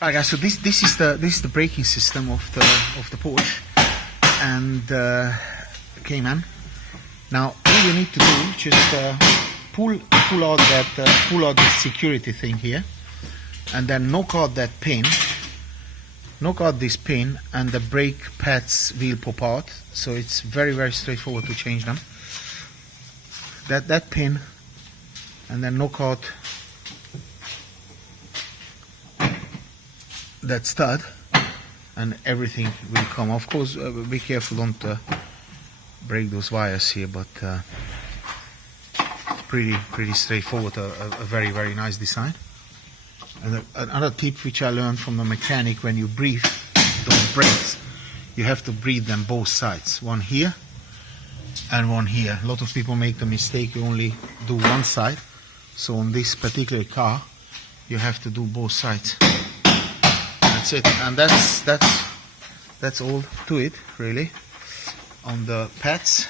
Alright guys, so this is the braking system of the Porsche and Cayman. Now all you need to do just pull out this security thing here, and then knock out that pin. Knock out this pin, and the brake pads will pop out. So it's very straightforward to change them. That pin, and then knock out that stud, and everything will come. Of course, be careful, don't break those wires here, but pretty straightforward. A very nice design. And another tip which I learned from the mechanic: when you breathe those brakes, you have to breathe them both sides, one here and one here. A lot of people make the mistake, you only do one side. So on this particular car, you have to do both sides. That's it, and that's all to it really. On the pads,